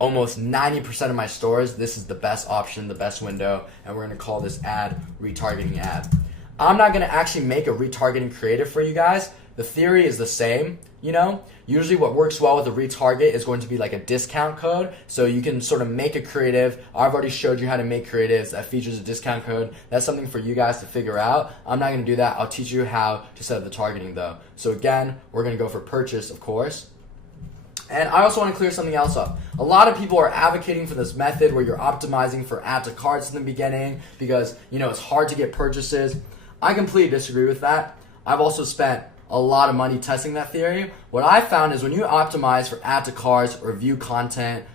almost 90% of my stores, this is the best option, the best window, and we're going to call this ad retargeting ad. I'm not going to actually make a retargeting creative for you guys. The theory is the same, Usually what works well with a retarget is going to be like a discount code. So you can sort of make a creative. I've already showed you how to make creatives that features a discount code. That's something for you guys to figure out. I'm not going to do that. I'll teach you how to set up the targeting though. So again, we're going to go for purchase, of course. And I also want to clear something else up. A lot of people are advocating for this method where you're optimizing for add to carts in the beginning because, it's hard to get purchases. I completely disagree with that. I've also spent a lot of money testing that theory. What I found is when you optimize for add to carts or view content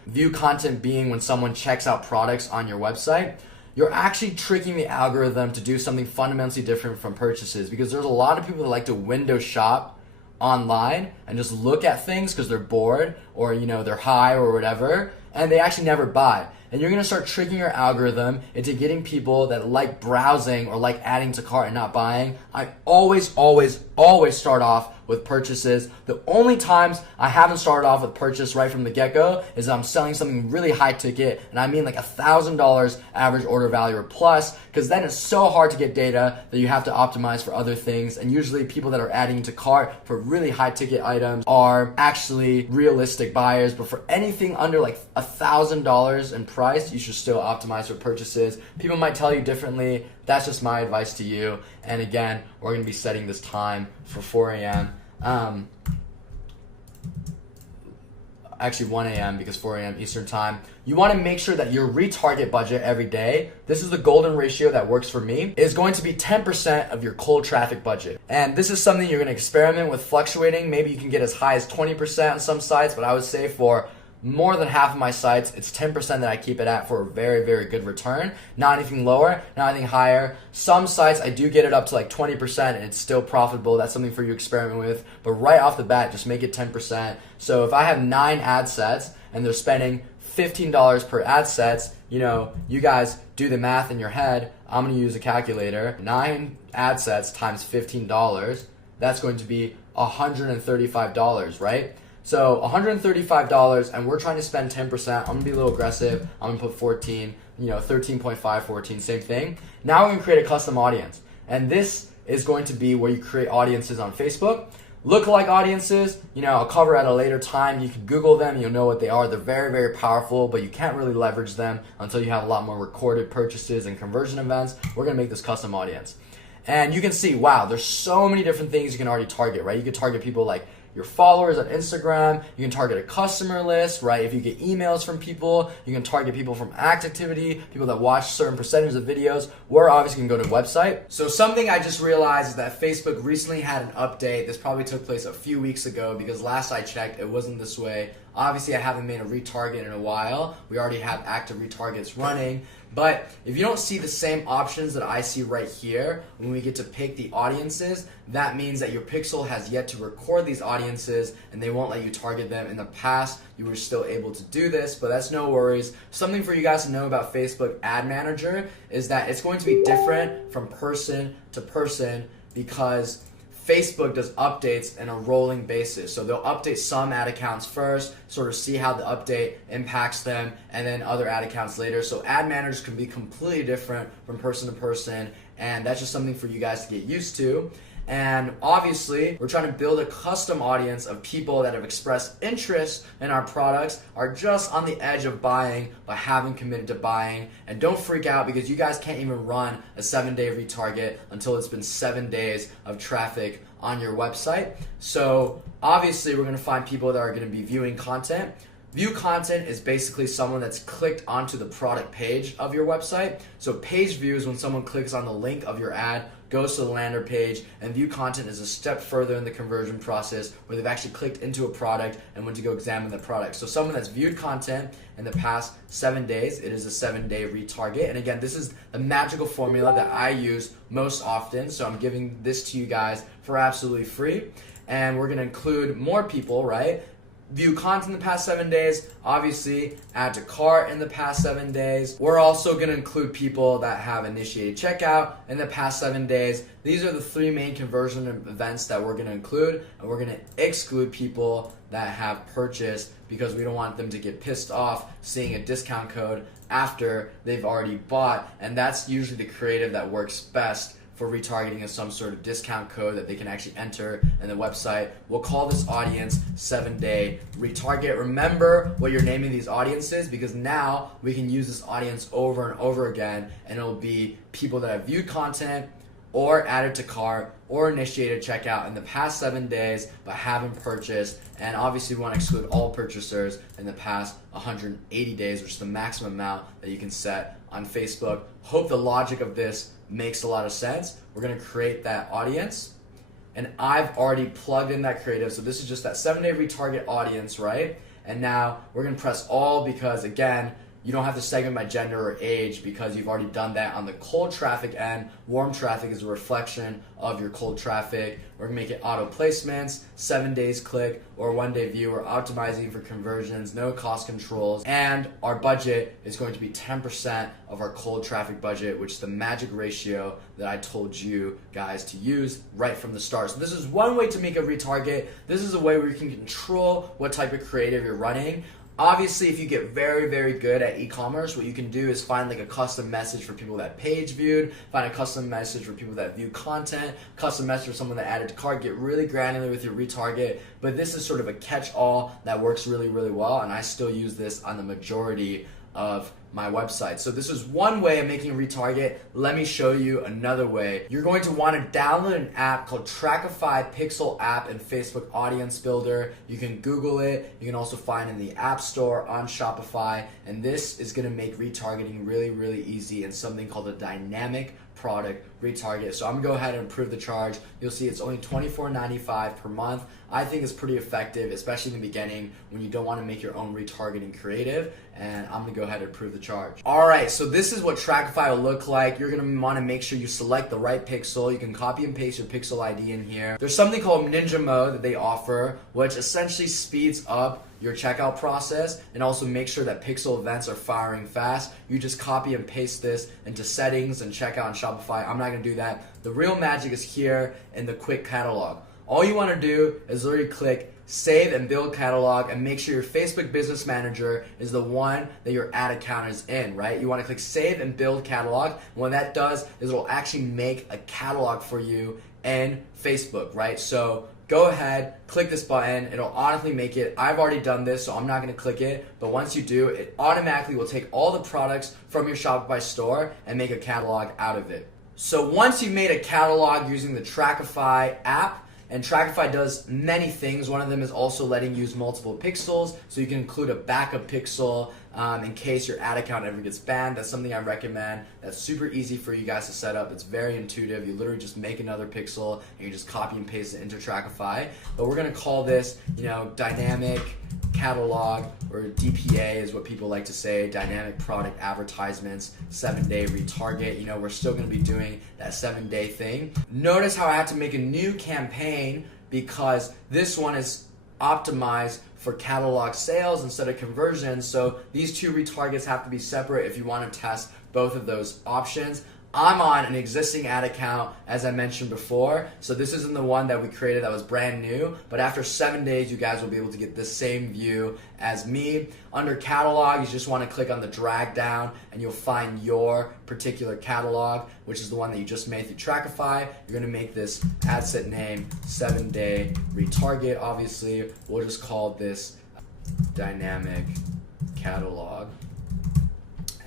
being when someone checks out products on your website, you're actually tricking the algorithm to do something fundamentally different from purchases, because there's a lot of people that like to window shop online and just look at things because they're bored or they're high or whatever, and they actually never buy. And you're going to start tricking your algorithm into getting people that like browsing or like adding to cart and not buying. I always start off with purchases. The only times I haven't started off with purchase right from the get-go is I'm selling something really high ticket, and I mean like $1,000 average order value or plus, because then it's so hard to get data that you have to optimize for other things. And usually people that are adding to cart for really high ticket items are actually realistic buyers. But for anything under like $1,000 in price, you should still optimize for purchases. People might tell you differently. That's just my advice to you. And again, we're going to be setting this time for 4 a.m. Actually 1 a.m. because 4 a.m. Eastern time. You want to make sure that your retarget budget every day, this is the golden ratio that works for me, is going to be 10% of your cold traffic budget. And this is something you're going to experiment with fluctuating. Maybe you can get as high as 20% on some sites, but I would say for more than half of my sites, it's 10% that I keep it at for a very, very good return. Not anything lower, not anything higher. Some sites I do get it up to like 20% and it's still profitable. That's something for you to experiment with. But right off the bat, just make it 10%. So if I have 9 ad sets and they're spending $15 per ad sets, you guys do the math in your head. I'm going to use a calculator. 9 ad sets times $15, that's going to be $135, right? So $135, and we're trying to spend 10%. I'm gonna be a little aggressive. I'm gonna put 14, 13.5, 14, same thing. Now we're gonna create a custom audience. And this is going to be where you create audiences on Facebook. Lookalike audiences, I'll cover at a later time. You can Google them, you'll know what they are. They're very, very powerful, but you can't really leverage them until you have a lot more recorded purchases and conversion events. We're gonna make this custom audience. And you can see, wow, there's so many different things you can already target, right? You can target people like your followers on Instagram. You can target a customer list, right? If you get emails from people, you can target people from activity, people that watch certain percentages of videos. We're obviously gonna go to the website. So something I just realized is that Facebook recently had an update. This probably took place a few weeks ago because last I checked, it wasn't this way. Obviously, I haven't made a retarget in a while. We already have active retargets running. But if you don't see the same options that I see right here when we get to pick the audiences, that means that your pixel has yet to record these audiences and they won't let you target them. In the past, you were still able to do this, but that's no worries. Something for you guys to know about Facebook Ad Manager is that it's going to be different from person to person because Facebook does updates on a rolling basis. So they'll update some ad accounts first, sort of see how the update impacts them, and then other ad accounts later. So ad managers can be completely different from person to person, and that's just something for you guys to get used to. And obviously, we're trying to build a custom audience of people that have expressed interest in our products, are just on the edge of buying but haven't committed to buying. And don't freak out because you guys can't even run a 7-day retarget until it's been 7 days of traffic on your website. So obviously, we're gonna find people that are gonna be viewing content. View content is basically someone that's clicked onto the product page of your website. So page views when someone clicks on the link of your ad, goes to the landing page, and view content is a step further in the conversion process where they've actually clicked into a product and went to go examine the product. So someone that's viewed content in the past 7 days, it is a 7-day retarget. And again, this is the magical formula that I use most often. So I'm giving this to you guys for absolutely free. And we're gonna include more people, right? View content in the past 7 days, obviously add to cart in the past 7 days. We're also going to include people that have initiated checkout in the past 7 days. These are the 3 main conversion events that we're going to include, and we're going to exclude people that have purchased because we don't want them to get pissed off seeing a discount code after they've already bought, and that's usually the creative that works best for retargeting as some sort of discount code that they can actually enter in the website. We'll call this audience 7-day retarget. Remember what you're naming these audiences because now we can use this audience over and over again and it'll be people that have viewed content or added to cart or initiated checkout in the past 7 days but haven't purchased. And obviously we want to exclude all purchasers in the past 180 days, which is the maximum amount that you can set on Facebook. Hope the logic of this makes a lot of sense. We're going to create that audience. And I've already plugged in that creative. So this is just that 7-day retarget audience, right? And now we're going to press all because, again, you don't have to segment by gender or age because you've already done that on the cold traffic end. Warm traffic is a reflection of your cold traffic. We're going to make it auto placements, 7 days click, or 1 day view. We're optimizing for conversions, no cost controls. And our budget is going to be 10% of our cold traffic budget, which is the magic ratio that I told you guys to use right from the start. So this is one way to make a retarget. This is a way where you can control what type of creative you're running. Obviously, if you get very, very good at e-commerce, what you can do is find like a custom message for people that page viewed, find a custom message for people that view content, custom message for someone that added to cart, get really granular with your retarget. But this is sort of a catch-all that works really, really well, and I still use this on the majority of my website. So this is one way of making a retarget. Let me show you another way. You're going to want to download an app called Shopify Pixel App and Facebook Audience Builder. You can Google it. You can also find it in the App Store on Shopify. And this is going to make retargeting really, really easy and something called a dynamic product retarget. So I'm gonna go ahead and approve the charge. You'll see it's only $24.95 per month. I think it's pretty effective, especially in the beginning when you don't want to make your own retargeting creative. And I'm gonna go ahead and approve the charge. All right, so this is what Shopify will look like. You're gonna want to make sure you select the right pixel. You can copy and paste your pixel ID in here. There's something called Ninja Mode that they offer, which essentially speeds up your checkout process and also make sure that pixel events are firing fast. You just copy and paste this into settings and checkout on Shopify. I'm not gonna do that. The real magic is here in the quick catalog. All you wanna do is literally click Save and Build Catalog and make sure your Facebook Business Manager is the one that your ad account is in, right? You wanna click Save and Build Catalog. And what that does is it'll actually make a catalog for you in Facebook, right? So go ahead, click this button, it'll automatically make it. I've already done this, so I'm not gonna click it, but once you do, it automatically will take all the products from your Shopify store and make a catalog out of it. So once you've made a catalog using the Shopify app, and Shopify does many things. One of them is also letting you use multiple pixels, so you can include a backup pixel in case your ad account ever gets banned. That's something I recommend. That's super easy for you guys to set up. It's very intuitive. You literally just make another pixel and you just copy and paste it into Shopify. But we're gonna call this, dynamic catalog, or DPA is what people like to say, dynamic product advertisements, 7-day retarget. We're still gonna be doing that 7-day thing. Notice how I had to make a new campaign because this one is optimized for catalog sales instead of conversions. So these two retargets have to be separate if you want to test both of those options. I'm on an existing ad account, as I mentioned before, so this isn't the one that we created that was brand new, but after 7 days, you guys will be able to get the same view as me. Under catalog, you just want to click on the drag down and you'll find your particular catalog, which is the one that you just made through Shopify. You're going to make this ad set name 7-day retarget. Obviously, we'll just call this dynamic catalog,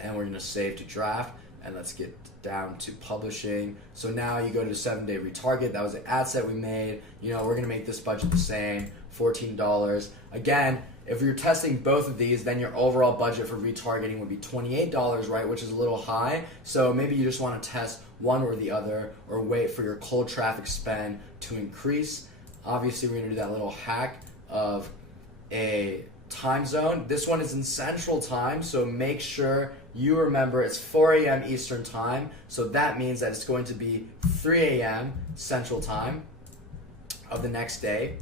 and we're going to save to draft. And let's get down to publishing. So now you go to the 7-day retarget. That was the ad set we made. We're gonna make this budget the same, $14. Again, if you're testing both of these, then your overall budget for retargeting would be $28, right? Which is a little high. So maybe you just wanna test one or the other, or wait for your cold traffic spend to increase. Obviously, we're gonna do that little hack of a time zone. This one is in Central Time, so make sure you remember it's 4 a.m. Eastern Time, so that means that it's going to be 3 a.m. Central Time of the next day.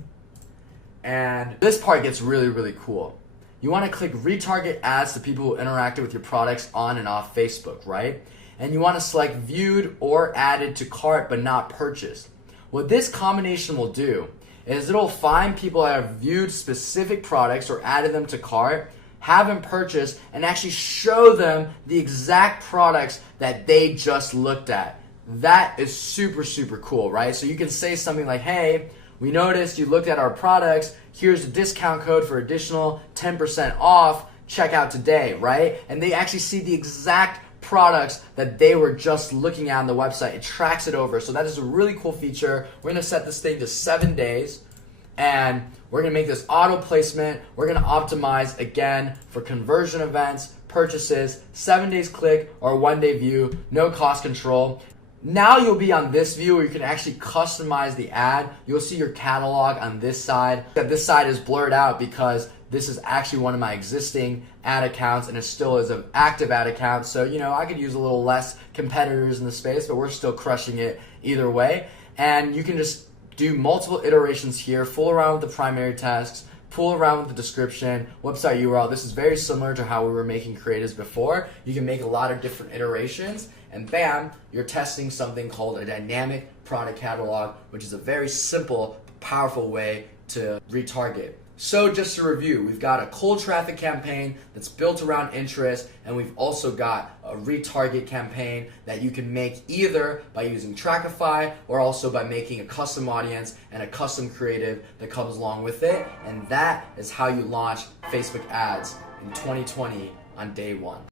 And this part gets really, really cool. You want to click retarget ads to people who interacted with your products on and off Facebook, right? And you want to select viewed or added to cart but not purchased. What this combination will do is it'll find people that have viewed specific products or added them to cart, haven't purchased, and actually show them the exact products that they just looked at. That is super, super cool, right? So you can say something like, hey, we noticed you looked at our products. Here's the discount code for additional 10% off. Check out today, right? And they actually see the exact products that they were just looking at on the website. It tracks it over. So that is a really cool feature. We're gonna set this thing to 7 days, and we're gonna make this auto placement. We're gonna optimize again for conversion events, purchases, 7 days click or 1 day view, no cost control. Now you'll be on this view where you can actually customize the ad. You'll see your catalog on this side. This side is blurred out because this is actually one of my existing ad accounts and it still is an active ad account. So, I could use a little less competitors in the space, but we're still crushing it either way. And you can just do multiple iterations here, fool around with the primary tasks, fool around with the description, website URL. This is very similar to how we were making creatives before. You can make a lot of different iterations, and bam, you're testing something called a dynamic product catalog, which is a very simple, powerful way to retarget. So just to review, we've got a cold traffic campaign that's built around interest, and we've also got a retarget campaign that you can make either by using Shopify or also by making a custom audience and a custom creative that comes along with it. And that is how you launch Facebook ads in 2020 on day one.